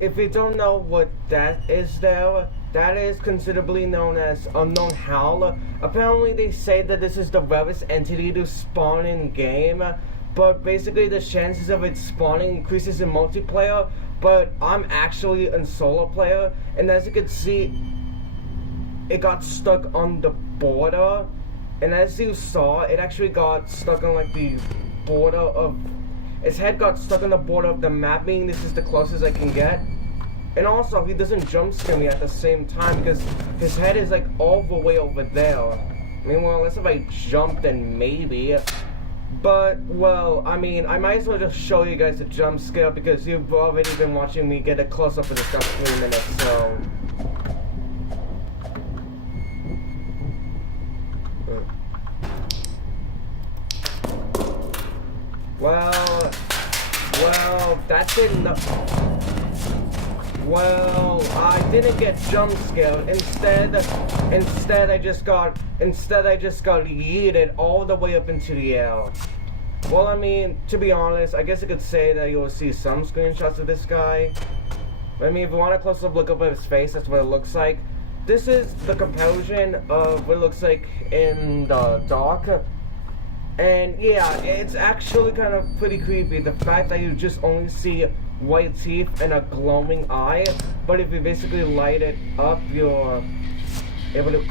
If you don't know what that is there, that is considerably known as Unknown Howl. Apparently they say that this is the rarest entity to spawn in game, but basically the chances of it spawning increases in multiplayer, but I'm actually in solo player, and as you can see, it got stuck on the border, and as you saw, it actually got stuck on like the border of, its head got stuck on the border of the map, meaning this is the closest I can get. And also, he doesn't jump scare me at the same time because his head is like all the way over there. I mean, well, unless if I jump, then maybe. But, well, I mean, I might as well just show you guys the jump scare because you've already been watching me get a close-up of this stuff 3 minutes, so... Well, that didn't... Well, I didn't get jump scared. Instead I just got yeeted all the way up into the air. Well, I mean, to be honest, I guess I could say that you'll see some screenshots of this guy. I mean, if you want a close-up look up at his face, that's what it looks like. This is the comparison of what it looks like in the dark. And yeah, it's actually kind of pretty creepy. The fact that you just only see white teeth and a glowing eye, but if you basically light it up, you're able to...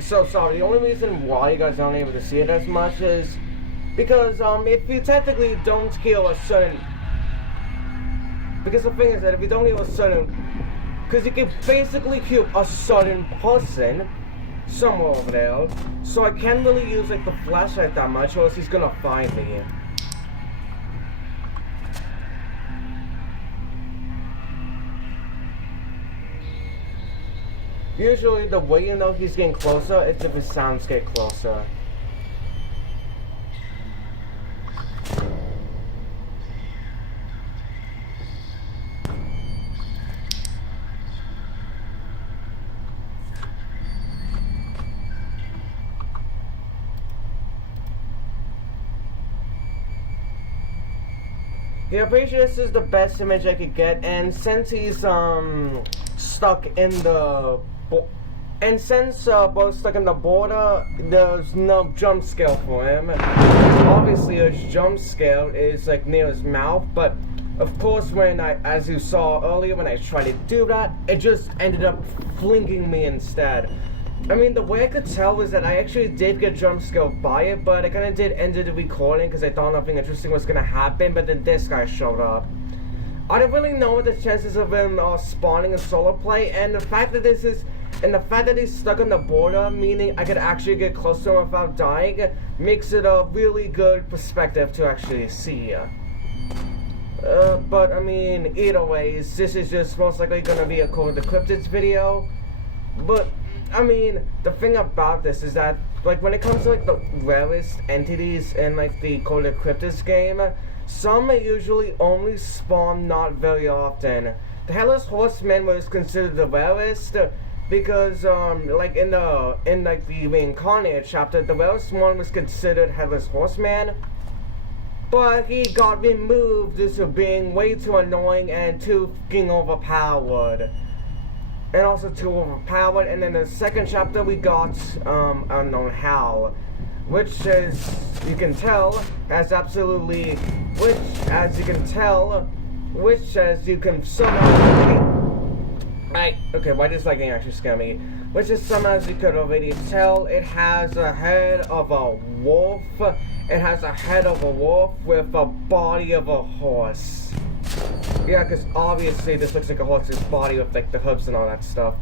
So sorry, the only reason why you guys aren't able to see it as much is because if you technically don't kill a certain... Because the thing is that if you don't kill a certain... Because you can basically kill a certain person somewhere over there, so I can't really use like the flashlight that much or else he's gonna find me. Usually the way you know he's getting closer is if his sounds get closer. Yeah, I'm pretty sure this is the best image I could get, and since he's stuck in the stuck in the border, there's no jump scare for him. Obviously his jump scare is like near his mouth, but of course when as you saw earlier, when I tried to do that, it just ended up flinking me instead. I mean, the way I could tell was that I actually did get jump scared by it, but I kind of did end the recording because I thought nothing interesting was going to happen, but then this guy showed up. I don't really know what the chances of him spawning in solo play, and the fact that he's stuck on the border, meaning I could actually get close to him without dying, makes it a really good perspective to actually see. But I mean, either ways, this is just most likely going to be a Call of the Cryptids video, but I mean, the thing about this is that, like, when it comes to, like, the rarest entities in, like, the Call of the Cryptids game, some usually only spawn not very often. The Headless Horseman was considered the rarest because, like, in the Reincarnated chapter, the rarest one was considered Headless Horseman, but he got removed due to being way too annoying and too fucking overpowered. And also too overpowered, and in the second chapter we got Unknown Howl, which as you can tell somehow okay, why does lightning actually scare me? Which is somehow, as you could already tell, it has a head of a wolf. It has a head of a wolf with a body of a horse. Yeah, because obviously this looks like a horse's body with like the hooves and all that stuff.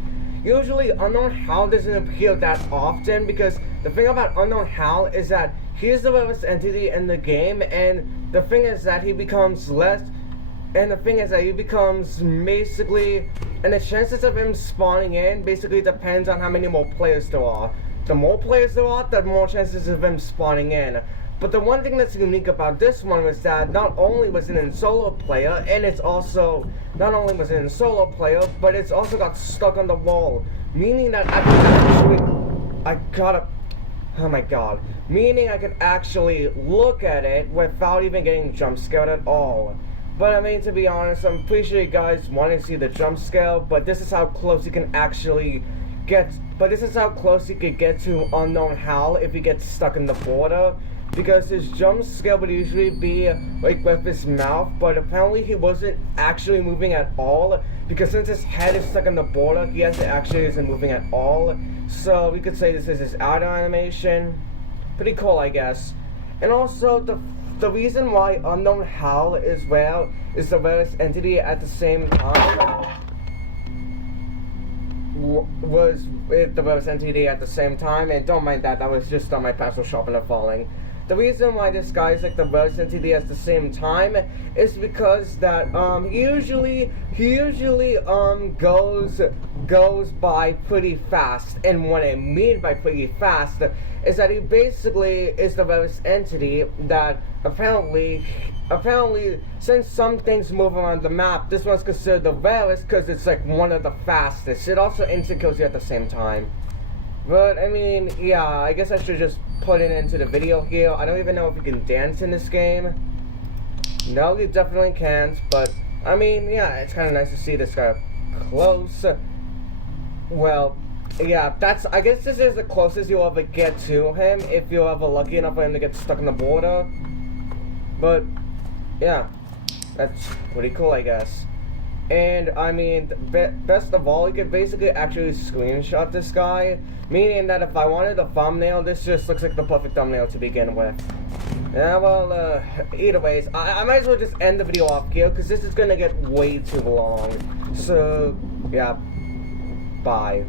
Usually Unknown Howl doesn't appear that often because the thing about Unknown Howl is that he's the rarest entity in the game, and the thing is that he becomes basically, and the chances of him spawning in basically depends on how many more players there are. The more players there are, the more chances of him spawning in. But the one thing that's unique about this one was that not only was it in solo player, but it's also got stuck on the wall. Meaning that I got Oh my god. Meaning I could actually look at it without even getting jump scared at all. But I mean, to be honest, I'm pretty sure you guys want to see the jump scare, but this is how close you can actually get. But this is how close you could get to Unknown Howl if he gets stuck in the border. Because his jump scare would usually be like with his mouth, but apparently he wasn't actually moving at all. Because since his head is stuck in the border, he actually isn't moving at all. So we could say this is his outer animation. Pretty cool, I guess. And also the reason why Unknown Howl is rare is the rarest entity at the same time. Was with the rarest entity at the same time, and don't mind that was just on my pencil sharpener falling. The reason why this guy is like the rarest entity at the same time is because that he usually goes by pretty fast, and what I mean by pretty fast is that he basically is the rarest entity that apparently since some things move around the map, this one's considered the rarest because it's like one of the fastest. It also instant kills you at the same time. But I mean, yeah, I guess I should just put it into the video here. I don't even know if you can dance in this game. No, you definitely can't, but I mean, yeah, it's kind of nice to see this guy up close. Well, yeah, I guess this is the closest you'll ever get to him if you're ever lucky enough for him to get stuck in the border. But yeah, that's pretty cool, I guess. And I mean, best of all, you could basically actually screenshot this guy, meaning that if I wanted a thumbnail, this just looks like the perfect thumbnail to begin with. Yeah, well, either ways, I might as well just end the video off here, because this is gonna get way too long. So, yeah, bye.